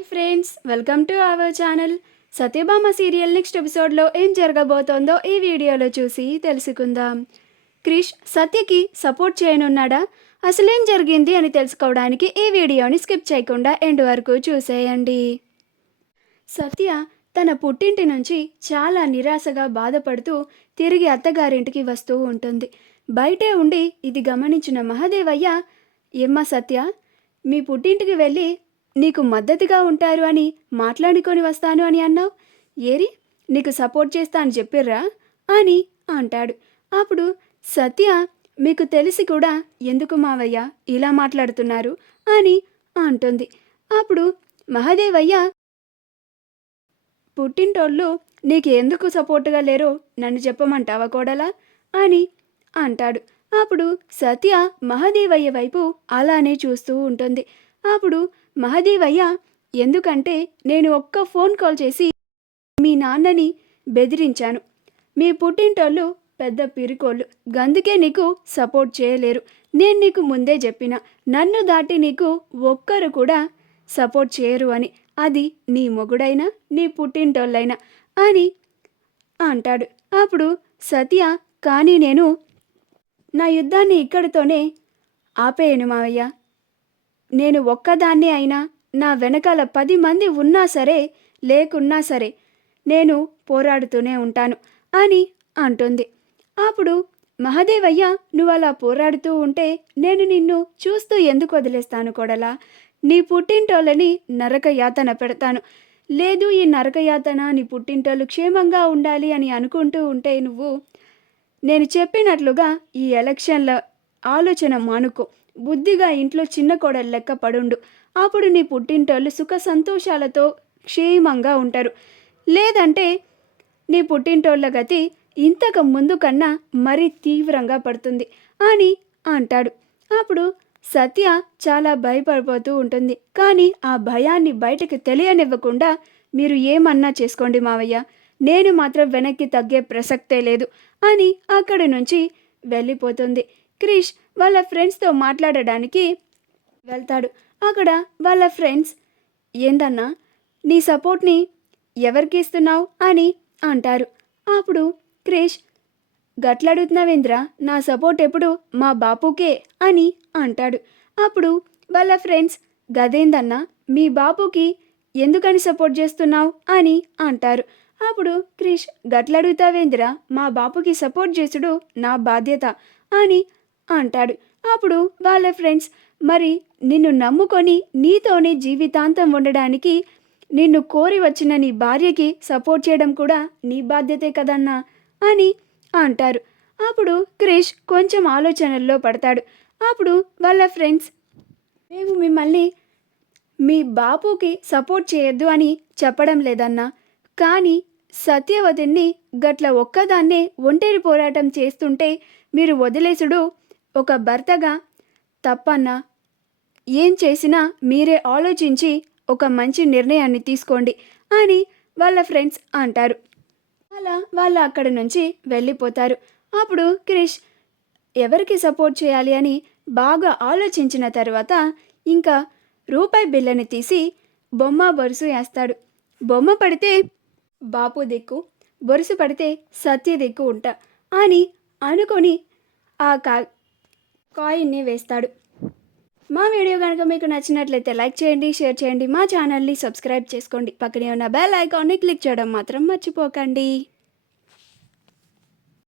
Hi friends, welcome to our channel. Satyabhama serial next ఎపిసోడ్లో ఏం జరగబోతోందో ఈ వీడియోలో చూసి తెలుసుకుందాం. క్రిష్ సత్యకి సపోర్ట్ చేయనున్నాడా? అసలేం జరిగింది అని తెలుసుకోవడానికి ఈ వీడియోని స్కిప్ చేయకుండా ఎండ్ వరకు చూసేయండి. సత్య తన పుట్టింటి నుంచి చాలా నిరాశగా బాధపడుతూ తిరిగి అత్తగారింటికి వస్తూ ఉంటుంది. బయటే ఉండి ఇది గమనించిన మహదేవయ్య, ఏమ్మా సత్య, మీ పుట్టింటికి వెళ్ళి నీకు మద్దతుగా ఉంటారు అని మాట్లాడుకొని వస్తాను అని అన్నావు. ఏరి నీకు సపోర్ట్ చేస్తా అని చెప్పిర్రా అని అంటాడు. అప్పుడు సత్య, మీకు తెలిసి కూడా ఎందుకు మావయ్య ఇలా మాట్లాడుతున్నారు అని అంటుంది. అప్పుడు మహదేవయ్య, పుట్టింటోళ్ళు నీకు ఎందుకు సపోర్టుగా లేరో నన్ను చెప్పమంటావా కోడలా అని అంటాడు. అప్పుడు సత్య మహదేవయ్య వైపు అలానే చూస్తూ ఉంటుంది. అప్పుడు మహదేవయ్య, ఎందుకంటే నేను ఒక్క ఫోన్ కాల్ చేసి మీ నాన్నని బెదిరించాను. మీ పుట్టింటోళ్ళు పెద్ద పిరికోళ్ళు, గందుకే నీకు సపోర్ట్ చేయలేరు. నేను నీకు ముందే చెప్పిన, నన్ను దాటి నీకు ఒక్కరు కూడా సపోర్ట్ చేయరు అని. అది నీ మొగుడైనా నీ పుట్టింటోళ్ళైనా అని అంటాడు. అప్పుడు సత్య, కానీ నేను నా యుద్ధాన్ని ఇక్కడితోనే ఆపేయను మావయ్య. నేను ఒక్కదాన్నే అయినా నా వెనకాల 10 మంది ఉన్నా సరే లేకున్నా సరే నేను పోరాడుతూనే ఉంటాను అని అంటుంది. అప్పుడు మహదేవయ్య, నువ్వు అలా పోరాడుతూ ఉంటే నేను నిన్ను చూస్తూ ఎందుకు వదిలేస్తాను కోడలా? నీ పుట్టింటోళ్ళని నరక యాతన పెడతాను. లేదు, ఈ నరక యాతన నీ పుట్టింటోళ్ళు క్షేమంగా ఉండాలి అని అనుకుంటూ ఉంటే నువ్వు నేను చెప్పినట్లుగా ఈ ఎలక్షన్ల ఆలోచన మానుకో. బుద్ధిగా ఇంట్లో చిన్న కోడలు లెక్క పడుండు. అప్పుడు నీ పుట్టింటోళ్ళు సుఖ సంతోషాలతో క్షేమంగా ఉంటారు. లేదంటే నీ పుట్టింటోళ్ళ గతి ఇంతకు ముందు కన్నా మరీ తీవ్రంగా పడుతుంది అని అంటాడు. అప్పుడు సత్య చాలా భయపడిపోతూ ఉంటుంది. కానీ ఆ భయాన్ని బయటకు తెలియనివ్వకుండా, మీరు ఏమన్నా చేసుకోండి మావయ్య, నేను మాత్రం వెనక్కి తగ్గే ప్రసక్తే లేదు అని అక్కడి నుంచి వెళ్ళిపోతుంది. క్రిష్ వాళ్ళ ఫ్రెండ్స్తో మాట్లాడడానికి వెళ్తాడు. అక్కడ వాళ్ళ ఫ్రెండ్స్, ఏందన్నా నీ సపోర్ట్ని ఎవరికి ఇస్తున్నావు అని అంటారు. అప్పుడు క్రిష్, గట్లడుగుతున్నావేంద్రా, నా సపోర్ట్ ఎప్పుడు మా బాపుకే అని అంటాడు. అప్పుడు వాళ్ళ ఫ్రెండ్స్, గదేందన్నా మీ బాపుకి ఎందుకని సపోర్ట్ చేస్తున్నావు అని అంటారు. అప్పుడు క్రిష్, గట్లడుగుతావేంద్రా, మా బాపుకి సపోర్ట్ చేసుడు నా బాధ్యత అని అంటాడు. అప్పుడు వాళ్ళ ఫ్రెండ్స్, మరి నిన్ను నమ్ముకొని నీతోనే జీవితాంతం ఉండడానికి నిన్ను కోరి వచ్చిన నీ భార్యకి సపోర్ట్ చేయడం కూడా నీ బాధ్యతే కదన్నా అని అంటారు. అప్పుడు క్రిష్ కొంచెం ఆలోచనల్లో పడతాడు. అప్పుడు వాళ్ళ ఫ్రెండ్స్, మేము మిమ్మల్ని మీ బాపుకి సపోర్ట్ చేయొద్దు అని చెప్పడం లేదన్నా, కానీ సత్యవతిని గట్ల ఒక్కదాన్నే ఒంటరి పోరాటం చేస్తుంటే మీరు వదిలేసుడు ఒక భర్తగా తప్పన్నా. ఏం చేసినా మీరే ఆలోచించి ఒక మంచి నిర్ణయాన్ని తీసుకోండి అని వాళ్ళ ఫ్రెండ్స్ అంటారు. అలా వాళ్ళు అక్కడి నుంచి వెళ్ళిపోతారు. అప్పుడు క్రిష్ ఎవరికి సపోర్ట్ చేయాలి అని బాగా ఆలోచించిన తర్వాత ఇంకా రూపాయి బిల్లని తీసి బొమ్మ బొరుసు వేస్తాడు. బొమ్మ పడితే బాపు దిక్కు, బొరుసు పడితే సత్య దిక్కు ఉంటా అని అనుకొని ఆ కాయిన్ని వేస్తాడు. మా వీడియో కనుక మీకు నచ్చినట్లయితే లైక్ చేయండి, షేర్ చేయండి, మా ఛానల్ని సబ్స్క్రైబ్ చేసుకోండి. పక్కనే ఉన్న బెల్ ఐకాన్ని క్లిక్ చేయడం మాత్రం మర్చిపోకండి.